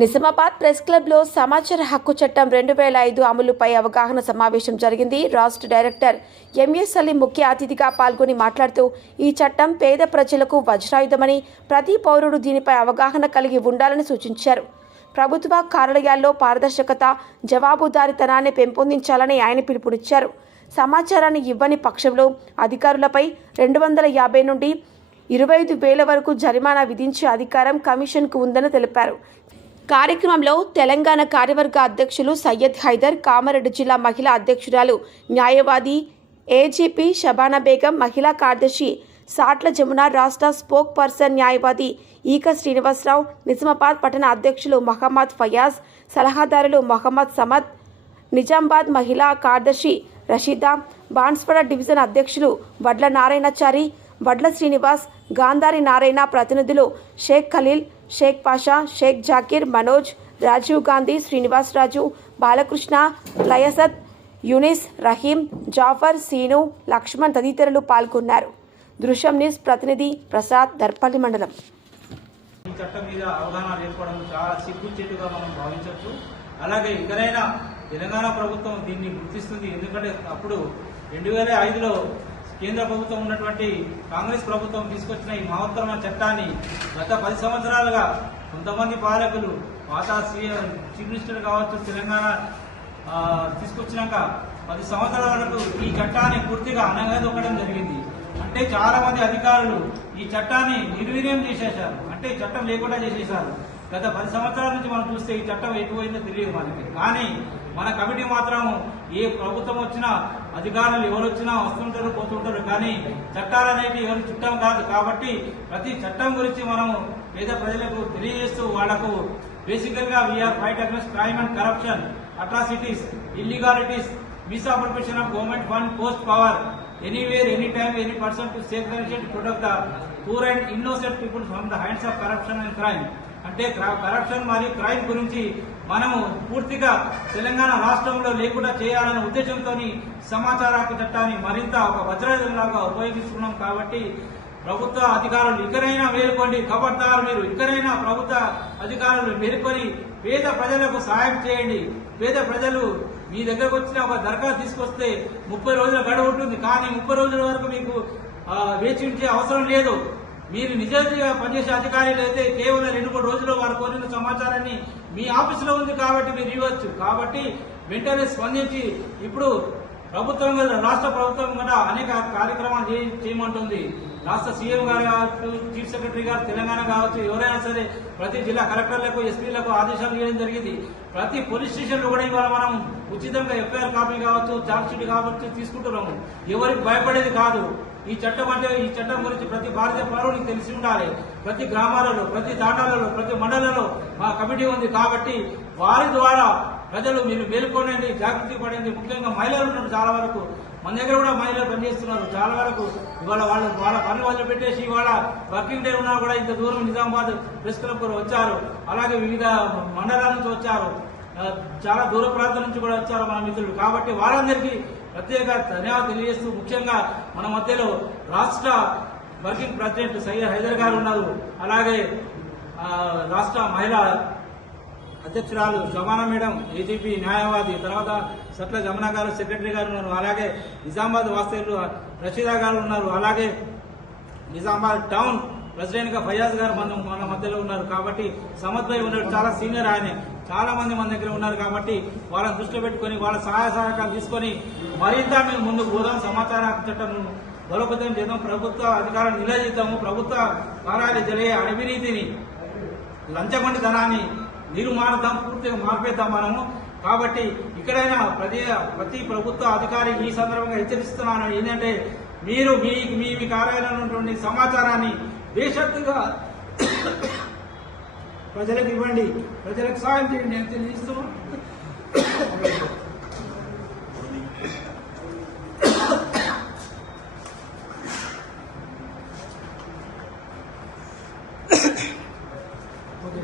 Nizamabad press క్లబ్లో సమాచార హక్కు చట్టం 2005 అమలుపై అవగాహన సమావేశం జరిగింది. రాష్ట్ర డైరెక్టర్ ఎంఎస్ అలీ ముఖ్య అతిథిగా పాల్గొని మాట్లాడుతూ ఈ చట్టం పేద ప్రజలకు వజ్రాయుధమని, ప్రతి పౌరుడు దీనిపై అవగాహన కలిగి ఉండాలని సూచించారు. ప్రభుత్వ కార్యాలయాల్లో పారదర్శకత, జవాబుదారీతనాన్ని పెంపొందించాలని ఆయన పిలుపునిచ్చారు. సమాచారాన్ని ఇవ్వని పక్షంలో అధికారులపై 250 నుండి 25,000 వరకు జరిమానా విధించే అధికారం కమిషన్కు ఉందని తెలిపారు. కార్యక్రమంలో తెలంగాణ కార్యవర్గ అధ్యక్షులు సయ్యద్ హైదర్, కామారెడ్డి జిల్లా మహిళా అధ్యక్షురాలు న్యాయవాది ఏజీపీ షబానా బేగం, మహిళా కార్యదర్శి సాట్ల జమున, రాష్ట్ర స్పోక్ పర్సన్ న్యాయవాది ఈక శ్రీనివాసరావు, నిజామాబాద్ పట్టణ అధ్యక్షులు మహమ్మద్ ఫయాజ్, సలహాదారులు మహమ్మద్ సమద్, నిజామాబాద్ మహిళా కార్యదర్శి రషీదా, బాన్స్వాడ డివిజన్ అధ్యక్షులు వడ్ల నారాయణచారి, వడ్ల శ్రీనివాస్, గాంధారి నారాయణ, ప్రతినిధులు షేక్ ఖలీల్, షేక్ పాషా, షేక్ జాకీర్, మనోజ్, రాజీవ్ గాంధీ, శ్రీనివాస్ రాజు, బాలకృష్ణ, లయసద్, యూనిస్, రహీం, జాఫర్, సీను, లక్ష్మణ్ తదితరులు పాల్గొన్నారు. దృశ్యం న్యూస్ ప్రతినిధి ప్రసాద్, దర్పల్లి మండలం. ఈ చట్టం మీద అవగాహన ఏర్పడడం చాలా సిగ్గుచేటుగా మనం భావించవచ్చు. అలాగే ఇకనైనా తెలంగాణ ప్రభుత్వం దీన్ని గుర్తిస్తుంది. ఎందుకంటే అప్పుడు 2005లో కేంద్ర ప్రభుత్వం ఉన్నటువంటి కాంగ్రెస్ ప్రభుత్వం తీసుకొచ్చిన ఈ మహత్తరమైన చట్టాన్ని గత 10 సంవత్సరాలుగా కొంతమంది పాలకులు, పాత చీఫ్ మినిస్టర్ కావచ్చు, తెలంగాణ తీసుకొచ్చినాక 10 సంవత్సరాల వరకు ఈ చట్టాన్ని పూర్తిగా అనగదొక్కడం జరిగింది. అంటే చాలా మంది అధికారులు ఈ చట్టాన్ని నిర్వీర్యం చేసేశారు, అంటే చట్టం లేకుండా చేసేశారు. గత 10 సంవత్సరాల నుంచి మనం చూస్తే ఈ చట్టం ఎటువైందో తెలియదు మనకి. కానీ మన కమిటీ మాత్రం ఏ ప్రభుత్వం వచ్చినా, అధికారులు ఎవరు వచ్చినా వస్తుంటారు, పోతుంటారు. కానీ చట్టాలు అనేవి ఎవరు చుట్టం కాదు. కాబట్టి ప్రతి చట్టం గురించి మనం పేద ప్రజలకు తెలియజేస్తూ వాళ్లకు బేసికల్ గా we are fight against crime and corruption, atrocities, illegalities, misappropriation of government fund, post power, anywhere, anytime, any person to safeguard and protect the poor and innocent people from the hands of corruption and crime. అంటే corruption మరియు crime గురించి మనము పూర్తిగా తెలంగాణ రాష్ట్రంలో లేకుండా చేయాలనే ఉద్దేశంతో సమాచార హక్కు చట్టాన్ని మరింత ఒక వజ్రాయుధంలాగా ఉపయోగిస్తున్నాం. కాబట్టి ప్రభుత్వ అధికారులు ఇకనైనా మేలుకోండి. ఖబర్దార్, మీరు ఇకనైనా ప్రభుత్వ అధికారులు మేలుకొని పేద ప్రజలకు సాయం చేయండి. పేద ప్రజలు మీ దగ్గరకు వచ్చిన ఒక దరఖాస్తు తీసుకొస్తే 30 రోజుల గడువు ఉంటుంది. కానీ 30 రోజుల వరకు మీకు వేచి ఉంచే అవసరం లేదు. మీరు నిజంగా పనిచేసే అధికారులు అయితే కేవలం 2-3 రోజుల్లో వారు కోరిన సమాచారాన్ని మీ ఆఫీసులో ఉంది కాబట్టి మీరు ఇవ్వచ్చు. కాబట్టి వెంటనే స్పందించి ఇప్పుడు ప్రభుత్వం, రాష్ట్ర ప్రభుత్వం కూడా అనేక కార్యక్రమాలు చేయమంటుంది. రాష్ట్ర సీఎం గారు కావచ్చు, చీఫ్ సెక్రటరీ గారు, తెలంగాణ కావచ్చు, ఎవరైనా సరే ప్రతి జిల్లా కలెక్టర్లకు, ఎస్పీలకు ఆదేశాలు ఇవ్వడం జరిగింది. ప్రతి పోలీస్ స్టేషన్లో కూడా ఇవాళ మనం ఉచితంగా ఎఫ్ఐఆర్ కాపీ కావచ్చు, ఛార్జ్ షీట్ కావచ్చు తీసుకుంటున్నాము. ఎవరికి భయపడేది కాదు. ఈ చట్టం అంటే, ఈ చట్టం గురించి ప్రతి భారతీయ పౌరునికి తెలిసి ఉండాలి. ప్రతి గ్రామాలలో, ప్రతి తాండాలలో, ప్రతి మండలంలో మా కమిటీ ఉంది. కాబట్టి వారి ద్వారా ప్రజలు మీరు మేల్కొనండి, జాగృతి పడండి. ముఖ్యంగా మహిళలు ఉన్నారు. చాలా వరకు మన దగ్గర కూడా మహిళలు పనిచేస్తున్నారు. చాలా వరకు ఇవాళ వాళ్ళ పనులు వదిలిపెట్టేసి ఇవాళ వర్కింగ్ డే ఉన్నా కూడా ఇంత దూరం నిజామాబాద్ ప్రెస్ క్లబ్ వచ్చారు. అలాగే వివిధ మండలాల నుంచి వచ్చారు, చాలా దూర ప్రాంతం నుంచి కూడా వచ్చారు మన మిత్రులు. కాబట్టి వారందరికీ ప్రత్యేక ధన్యవాదాలు తెలియజేస్తూ, ముఖ్యంగా మన మధ్యలో రాష్ట్ర వర్కింగ్ ప్రెసిడెంట్ సయ్యద్ హైదర్ గారు ఉన్నారు. అలాగే రాష్ట్ర మహిళా అధ్యక్షురాలు షబానా మేడం, ఏజీపీ న్యాయవాది, తర్వాత సట్ల జమున గారు సెక్రటరీ గారు ఉన్నారు. అలాగే నిజామాబాద్ వాస్తవ్యులు రషీదా గారు ఉన్నారు. అలాగే నిజామాబాద్ టౌన్ ప్రెసిడెంట్ గా ఫయాజ్ గారు మన మధ్యలో ఉన్నారు. కాబట్టి సమద్ భాయ్ ఉన్నారు, చాలా సీనియర్ ఆయనే. చాలా మంది మన దగ్గర ఉన్నారు. కాబట్టి వాళ్ళని దృష్టిలో పెట్టుకుని వాళ్ళ సహాయ సహకారాలు తీసుకొని మరింత మేము ముందుకు పోదాం. సమాచార హక్కు చట్టం బలోపేతం చేద్దాం. ప్రభుత్వ అధికారాన్ని నిలదీద్దాము. ప్రభుత్వ కార్యాలయాలు జరిగే అవినీతిని, లంచగొండితనాన్ని మారుద్దాం, పూర్తిగా మార్పేద్దాం మనము. కాబట్టి ఇక్కడైనా ప్రతి ప్రభుత్వ అధికారి ఈ సందర్భంగా హెచ్చరిస్తున్నాను. ఏంటంటే మీరు మీ కార్యాలయంలో ఉన్నటువంటి సమాచారాన్ని బేషరతుగా ప్రజలకు ఇవ్వండి, ప్రజలకు సాయం చేయండి అని తెలియజేస్తున్నాం.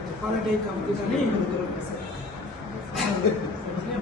చెప్పాలంటే ఈ కమిటీ